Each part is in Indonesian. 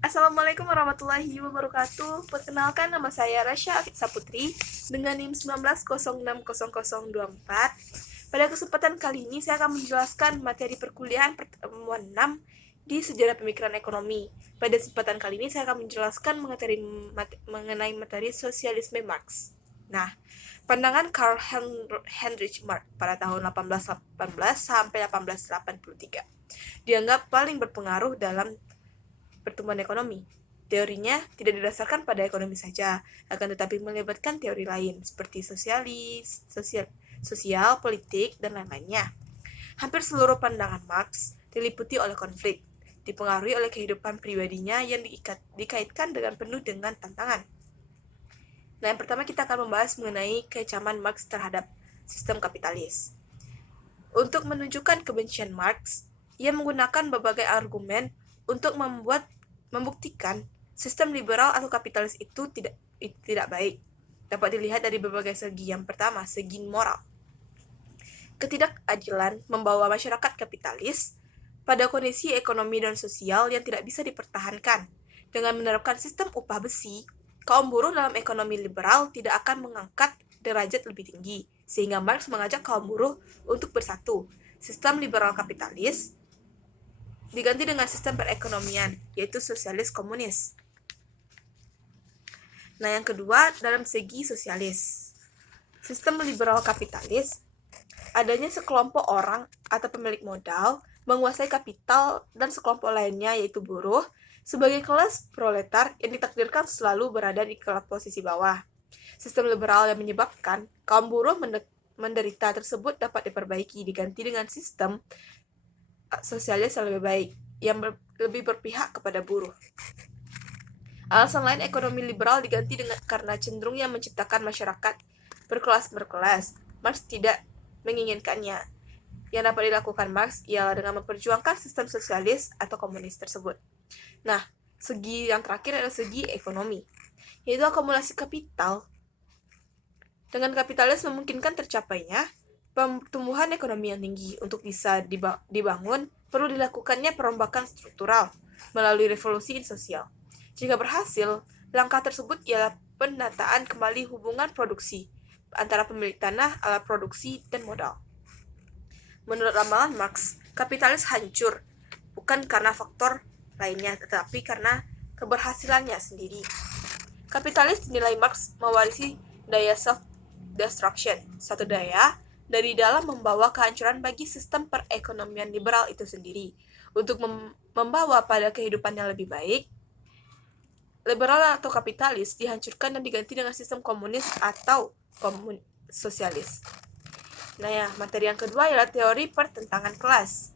Assalamualaikum warahmatullahi wabarakatuh. Perkenalkan, nama saya Rasya Afitsa Putri dengan NIM 19060024. Pada kesempatan kali ini saya akan menjelaskan materi perkuliahan pertemuan 6 di Sejarah Pemikiran Ekonomi. Pada kesempatan kali ini saya akan menjelaskan mengenai materi sosialisme Marx. Nah, pandangan Karl Heinrich Marx pada tahun 1818 sampai 1883 dianggap paling berpengaruh dalam pertumbuhan ekonomi. Teorinya tidak didasarkan pada ekonomi saja, akan tetapi melibatkan teori lain seperti sosial, politik, dan lain-lainnya. Hampir seluruh pandangan Marx diliputi oleh konflik, dipengaruhi oleh kehidupan pribadinya yang dikaitkan dengan penuh dengan tantangan. Nah, yang pertama kita akan membahas mengenai kecaman Marx terhadap sistem kapitalis. Untuk menunjukkan kebencian Marx, ia menggunakan berbagai argumen untuk membuktikan sistem liberal atau kapitalis itu tidak baik. Dapat dilihat dari berbagai segi. Yang pertama, segi moral. Ketidakadilan membawa masyarakat kapitalis pada kondisi ekonomi dan sosial yang tidak bisa dipertahankan. Dengan menerapkan sistem upah besi, kaum buruh dalam ekonomi liberal tidak akan mengangkat derajat lebih tinggi, sehingga Marx mengajak kaum buruh untuk bersatu. Sistem liberal kapitalis diganti dengan sistem perekonomian, yaitu sosialis komunis. Nah, yang kedua, dalam segi sosialis. Sistem liberal kapitalis, adanya sekelompok orang atau pemilik modal menguasai kapital dan sekelompok lainnya, yaitu buruh, sebagai kelas proletar yang ditakdirkan selalu berada di kelas posisi bawah. Sistem liberal yang menyebabkan kaum buruh menderita tersebut dapat diperbaiki, diganti dengan sistem sosialis yang lebih baik, yang lebih berpihak kepada buruh. Alasan lain ekonomi liberal diganti karena cenderungnya menciptakan masyarakat berkelas. Marx tidak menginginkannya. Yang dapat dilakukan Marx ialah dengan memperjuangkan sistem sosialis atau komunis tersebut. Nah, segi yang terakhir adalah segi ekonomi, yaitu akumulasi kapital. Dengan kapitalis memungkinkan tercapainya pertumbuhan ekonomi yang tinggi. Untuk bisa dibangun, perlu dilakukannya perombakan struktural melalui revolusi sosial. Jika berhasil, langkah tersebut ialah pendataan kembali hubungan produksi antara pemilik tanah, alat produksi, dan modal. Menurut ramalan Marx, kapitalis hancur bukan karena faktor lainnya, tetapi karena keberhasilannya sendiri. Kapitalis dinilai Marx mewarisi daya self-destruction, satu daya dari dalam membawa kehancuran bagi sistem perekonomian liberal itu sendiri. Untuk membawa pada kehidupan yang lebih baik, liberal atau kapitalis dihancurkan dan diganti dengan sistem komunis atau sosialis. Nah ya, materi yang kedua ialah teori pertentangan kelas.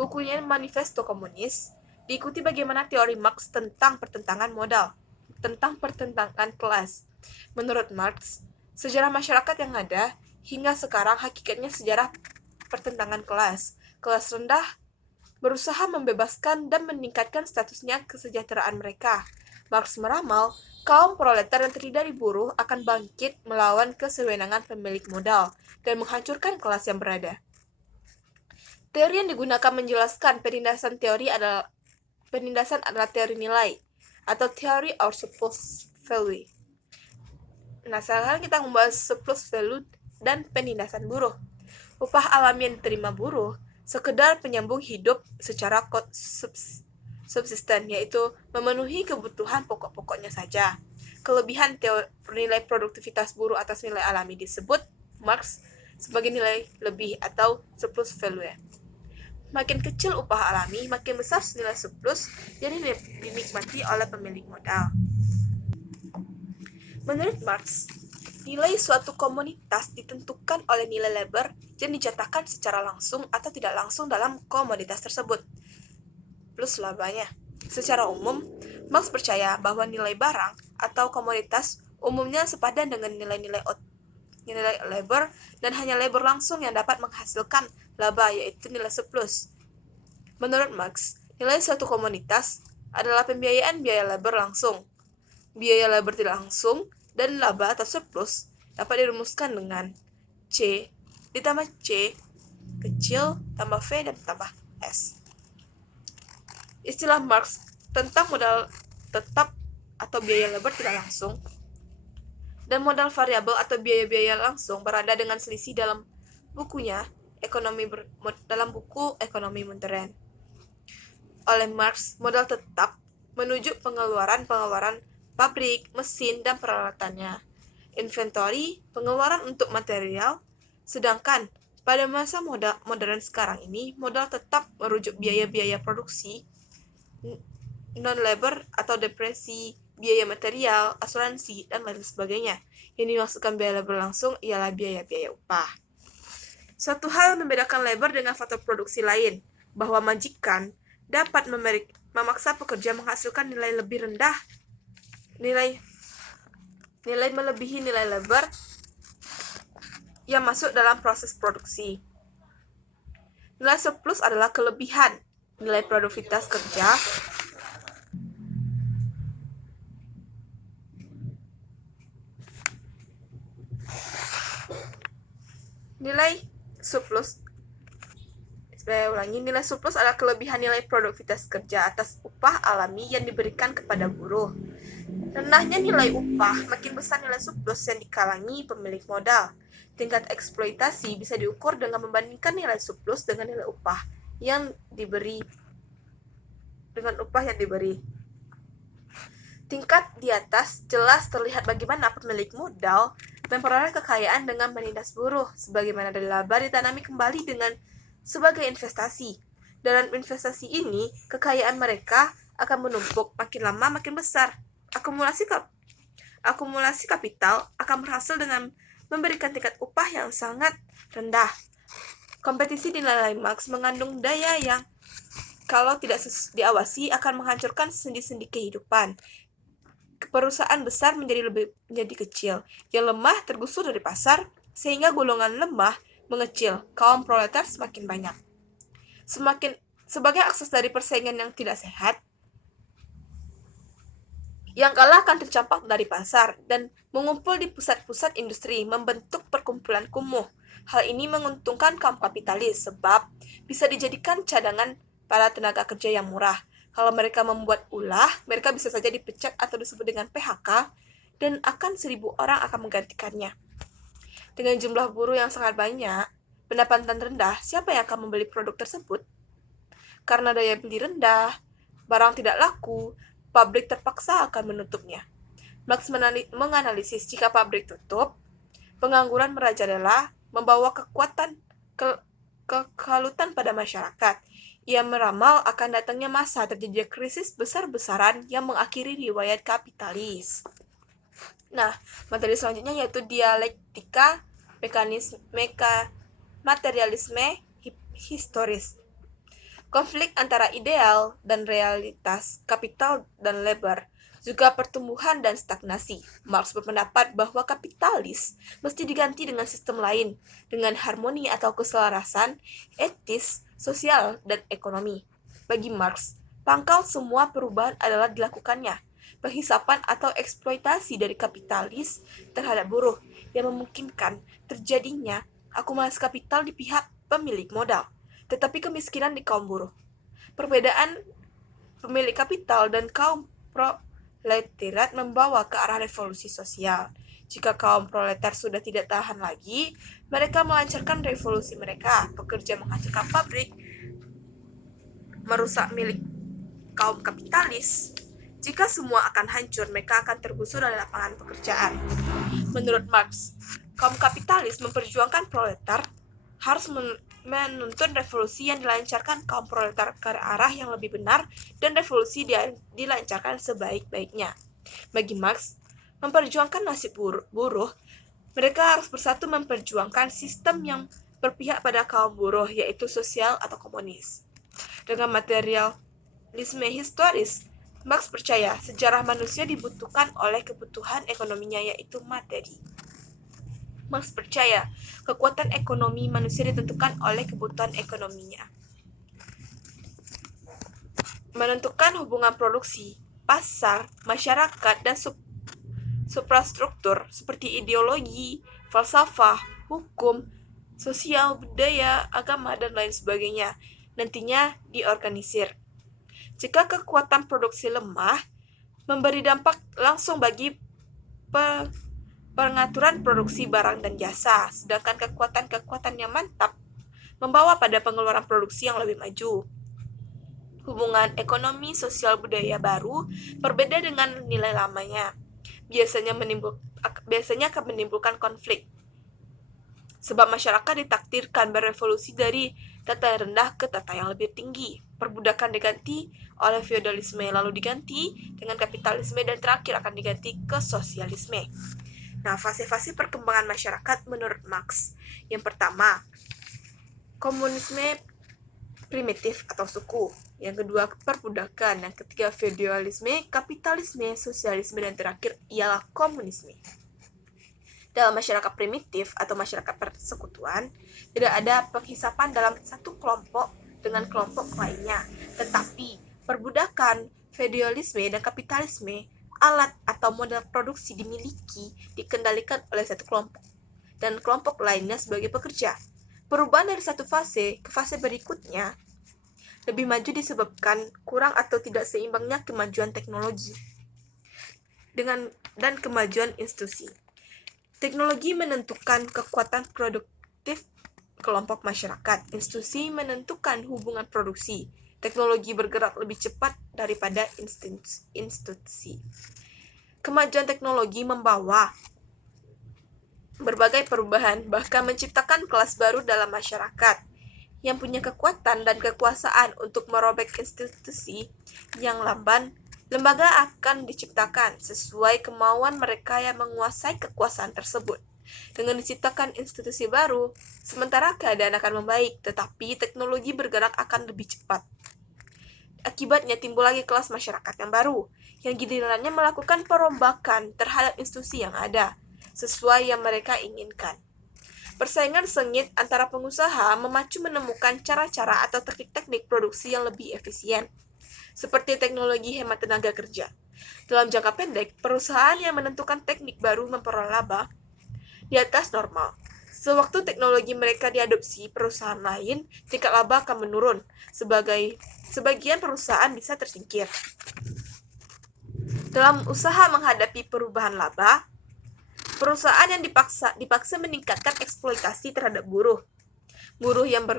Bukunya Manifesto Komunis diikuti bagaimana teori Marx tentang pertentangan modal, tentang pertentangan kelas. Menurut Marx, sejarah masyarakat yang ada hingga sekarang hakikatnya sejarah pertentangan kelas. Kelas rendah berusaha membebaskan dan meningkatkan statusnya kesejahteraan mereka. Marx meramal kaum proletar yang terdiri dari buruh akan bangkit melawan kesewenangan pemilik modal dan menghancurkan kelas yang berada. Teori yang digunakan menjelaskan penindasan adalah teori nilai atau theory of surplus value. Nah, sekarang kita membahas surplus value dan penindasan buruh. Upah alami yang diterima buruh sekedar penyambung hidup secara subsisten, yaitu memenuhi kebutuhan pokok-pokoknya saja. Kelebihan nilai produktivitas buruh atas nilai alami disebut Marx sebagai nilai lebih atau surplus value. Makin kecil upah alami, makin besar nilai surplus yang dinikmati oleh pemilik modal. Menurut Marx, nilai suatu komunitas ditentukan oleh nilai labor yang dicatatkan secara langsung atau tidak langsung dalam komoditas tersebut, plus labanya. Secara umum, Marx percaya bahwa nilai barang atau komoditas umumnya sepadan dengan nilai labor dan hanya labor langsung yang dapat menghasilkan laba, yaitu nilai surplus. Menurut Marx, nilai suatu komunitas adalah pembiayaan biaya labor langsung, biaya labor tidak langsung, dan laba atau surplus dapat dirumuskan dengan C ditambah C kecil tambah V dan tambah S. Istilah Marx tentang modal tetap atau biaya labor tidak langsung, dan modal variabel atau biaya-biaya langsung berada dengan selisih dalam bukunya dalam buku ekonomi modern. Oleh Marx, modal tetap menuju pengeluaran pabrik, mesin, dan peralatannya. Inventory, pengeluaran untuk material, sedangkan pada masa modern sekarang ini, modal tetap merujuk biaya-biaya produksi, non-labor atau depresi, biaya material, asuransi, dan lain sebagainya. Yang dimaksudkan biaya labor langsung ialah biaya-biaya upah. Suatu hal membedakan labor dengan faktor produksi lain, bahwa majikan dapat memaksa pekerja menghasilkan nilai lebih rendah, nilai melebihi nilai labor yang masuk dalam proses produksi. Nilai surplus adalah kelebihan nilai produktivitas kerja nilai surplus adalah kelebihan nilai produktivitas kerja atas upah alami yang diberikan kepada buruh. Rendahnya nilai upah, makin besar nilai surplus yang dikalangi pemilik modal. Tingkat eksploitasi bisa diukur dengan membandingkan nilai surplus dengan nilai upah yang diberi. Tingkat di atas jelas terlihat bagaimana pemilik modal memperoleh kekayaan dengan menindas buruh, sebagaimana dari laba ditanami kembali sebagai investasi. Dalam investasi ini, kekayaan mereka akan menumpuk, makin lama makin besar. Akumulasi kapital akan berhasil dengan memberikan tingkat upah yang sangat rendah. Kompetisi di nilai Marx mengandung daya yang kalau tidak diawasi akan menghancurkan sendi-sendi kehidupan. Perusahaan besar menjadi kecil, yang lemah tergusur dari pasar, sehingga golongan lemah mengecil, kaum proletar semakin banyak. Sebagai akses dari persaingan yang tidak sehat, yang kalah akan tercampak dari pasar dan mengumpul di pusat-pusat industri, membentuk perkumpulan kumuh. Hal ini menguntungkan kaum kapitalis sebab bisa dijadikan cadangan para tenaga kerja yang murah. Kalau mereka membuat ulah, mereka bisa saja dipecat atau disebut dengan PHK, dan akan 1.000 orang akan menggantikannya. Dengan jumlah buruh yang sangat banyak, pendapatan rendah, siapa yang akan membeli produk tersebut? Karena daya beli rendah, barang tidak laku, pabrik terpaksa akan menutupnya. Marx menganalisis jika pabrik tutup, pengangguran merajalela, membawa kekalutan pada masyarakat. Ia meramal akan datangnya masa terjadi krisis besar-besaran yang mengakhiri riwayat kapitalis. Nah, materi selanjutnya yaitu dialektika materialisme historis. Konflik antara ideal dan realitas, kapital dan labor, juga pertumbuhan dan stagnasi. Marx berpendapat bahwa kapitalis mesti diganti dengan sistem lain, dengan harmoni atau keselarasan etis, sosial, dan ekonomi. Bagi Marx, pangkal semua perubahan adalah dilakukannya penghisapan atau eksploitasi dari kapitalis terhadap buruh yang memungkinkan terjadinya akumulasi kapital di pihak pemilik modal, tetapi kemiskinan di kaum buruh. Perbedaan pemilik kapital dan kaum proletariat membawa ke arah revolusi sosial. Jika kaum proletar sudah tidak tahan lagi, mereka melancarkan revolusi mereka. Pekerja menghancurkan pabrik, merusak milik kaum kapitalis. Jika semua akan hancur, mereka akan tergusur dari lapangan pekerjaan. Menurut Marx, kaum kapitalis memperjuangkan proletar harus menuntun revolusi yang dilancarkan kaum proletar ke arah yang lebih benar dan revolusi dilancarkan sebaik-baiknya. Bagi Marx, memperjuangkan nasib buruh, mereka harus bersatu memperjuangkan sistem yang berpihak pada kaum buruh, yaitu sosial atau komunis. Dengan materialisme historis, Marx percaya sejarah manusia dibutuhkan oleh kebutuhan ekonominya, yaitu materi. Marx percaya kekuatan ekonomi manusia ditentukan oleh kebutuhan ekonominya. Menentukan hubungan produksi, pasar, masyarakat, dan suprastruktur seperti ideologi, falsafah, hukum, sosial, budaya, agama, dan lain sebagainya nantinya diorganisir. Jika kekuatan produksi lemah, memberi dampak langsung bagi pengaturan produksi barang dan jasa, sedangkan kekuatan-kekuatan yang mantap membawa pada pengeluaran produksi yang lebih maju. Hubungan ekonomi sosial budaya baru berbeda dengan nilai lamanya. Biasanya akan menimbulkan konflik. Sebab masyarakat ditakdirkan berevolusi dari tata yang rendah ke tata yang lebih tinggi. Perbudakan diganti oleh feodalisme, lalu diganti dengan kapitalisme, dan terakhir akan diganti ke sosialisme. Nah, fase-fase perkembangan masyarakat menurut Marx. Yang pertama, komunisme primitif atau suku. Yang kedua, perbudakan. Yang ketiga, feodalisme, kapitalisme, sosialisme, dan terakhir ialah komunisme. Dalam masyarakat primitif atau masyarakat persekutuan, tidak ada penghisapan dalam satu kelompok dengan kelompok lainnya. Tetapi, perbudakan, feodalisme, dan kapitalisme, alat atau model produksi dimiliki, dikendalikan oleh satu kelompok, dan kelompok lainnya sebagai pekerja. Perubahan dari satu fase ke fase berikutnya lebih maju disebabkan kurang atau tidak seimbangnya kemajuan teknologi dan kemajuan institusi. Teknologi menentukan kekuatan produktif kelompok masyarakat. Institusi menentukan hubungan produksi. Teknologi bergerak lebih cepat daripada institusi. Kemajuan teknologi membawa berbagai perubahan, bahkan menciptakan kelas baru dalam masyarakat yang punya kekuatan dan kekuasaan untuk merobek institusi yang lamban. Lembaga akan diciptakan sesuai kemauan mereka yang menguasai kekuasaan tersebut. Dengan diciptakan institusi baru, sementara keadaan akan membaik, tetapi teknologi bergerak akan lebih cepat. Akibatnya timbul lagi kelas masyarakat yang baru, yang gilirannya melakukan perombakan terhadap institusi yang ada, sesuai yang mereka inginkan. Persaingan sengit antara pengusaha memacu menemukan cara-cara atau teknik-teknik produksi yang lebih efisien, seperti teknologi hemat tenaga kerja. Dalam jangka pendek, perusahaan yang menentukan teknik baru memperoleh laba di atas normal. Sewaktu teknologi mereka diadopsi perusahaan lain, tingkat laba akan menurun. Sebagian perusahaan bisa tersingkir. Dalam usaha menghadapi perubahan laba, perusahaan yang dipaksa meningkatkan eksploitasi terhadap buruh. Buruh yang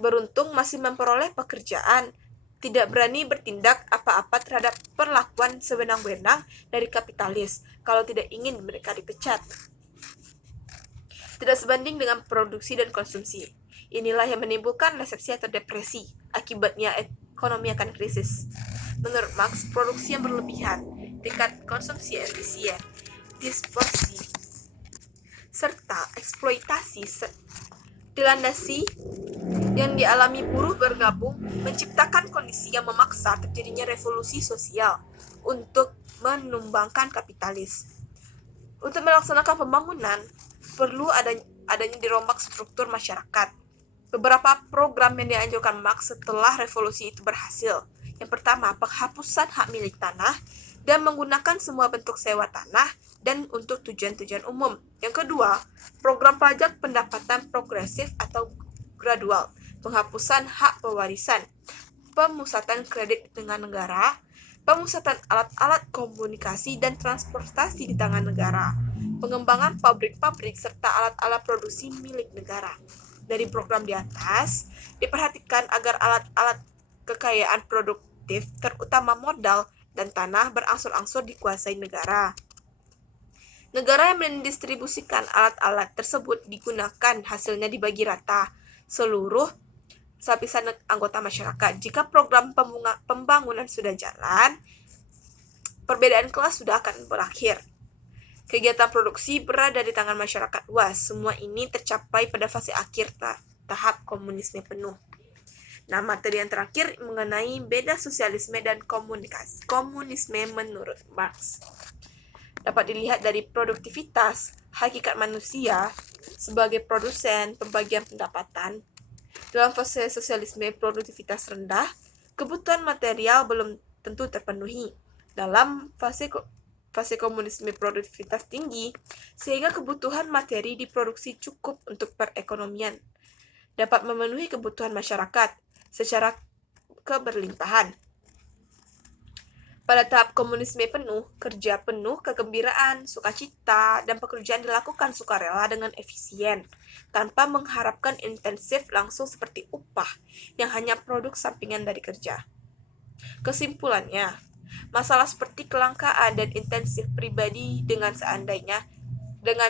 beruntung masih memperoleh pekerjaan, tidak berani bertindak apa-apa terhadap perlakuan sewenang-wenang dari kapitalis kalau tidak ingin mereka dipecat. Tidak sebanding dengan produksi dan konsumsi. Inilah yang menimbulkan resesi atau depresi. Akibatnya ekonomi akan krisis. Menurut Marx, produksi yang berlebihan, tingkat konsumsi efisien, distorsi, serta eksploitasi dilandasi yang dialami buruh bergabung menciptakan kondisi yang memaksa terjadinya revolusi sosial untuk menumbangkan kapitalis. Untuk melaksanakan pembangunan, perlu adanya dirombak struktur masyarakat. Beberapa program yang dianjurkan Marx setelah revolusi itu berhasil. Yang pertama, penghapusan hak milik tanah dan menggunakan semua bentuk sewa tanah dan untuk tujuan-tujuan umum. Yang kedua, program pajak pendapatan progresif atau gradual, penghapusan hak pewarisan, pemusatan kredit di tangan negara, pemusatan alat-alat komunikasi dan transportasi di tangan negara, pengembangan pabrik-pabrik serta alat-alat produksi milik negara. Dari program di atas, diperhatikan agar alat-alat kekayaan produktif, terutama modal dan tanah, berangsur-angsur dikuasai negara. Negara yang mendistribusikan alat-alat tersebut digunakan, hasilnya dibagi rata seluruh lapisan anggota masyarakat. Jika program pembangunan sudah jalan, perbedaan kelas sudah akan berakhir. Kegiatan produksi berada di tangan masyarakat luas. Semua ini tercapai pada fase akhir tahap komunisme penuh. Nah, materi yang terakhir mengenai beda sosialisme dan komunisme menurut Marx. Dapat dilihat dari produktivitas, hakikat manusia sebagai produsen, pembagian pendapatan. Dalam fase sosialisme produktivitas rendah, kebutuhan material belum tentu terpenuhi. Dalam fase komunisme produktivitas tinggi, sehingga kebutuhan materi diproduksi cukup untuk perekonomian, dapat memenuhi kebutuhan masyarakat secara keberlimpahan. Pada tahap komunisme penuh, kerja penuh kegembiraan, sukacita, dan pekerjaan dilakukan sukarela dengan efisien, tanpa mengharapkan intensif langsung seperti upah, yang hanya produk sampingan dari kerja. Kesimpulannya, masalah seperti kelangkaan dan intensif pribadi dengan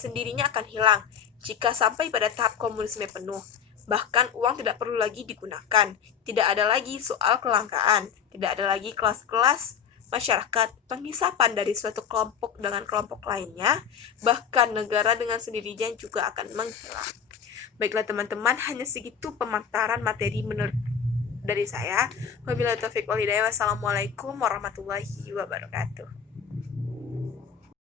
sendirinya akan hilang jika sampai pada tahap komunisme penuh. Bahkan uang tidak perlu lagi digunakan, tidak ada lagi soal kelangkaan, tidak ada lagi kelas-kelas masyarakat, penghisapan dari suatu kelompok dengan kelompok lainnya, bahkan negara dengan sendirinya juga akan menghilang. Baiklah teman-teman, hanya segitu pemaparan materi menurut dari saya. Wabillahi taufiq wal hidayah. Wassalamualaikum warahmatullahi wabarakatuh.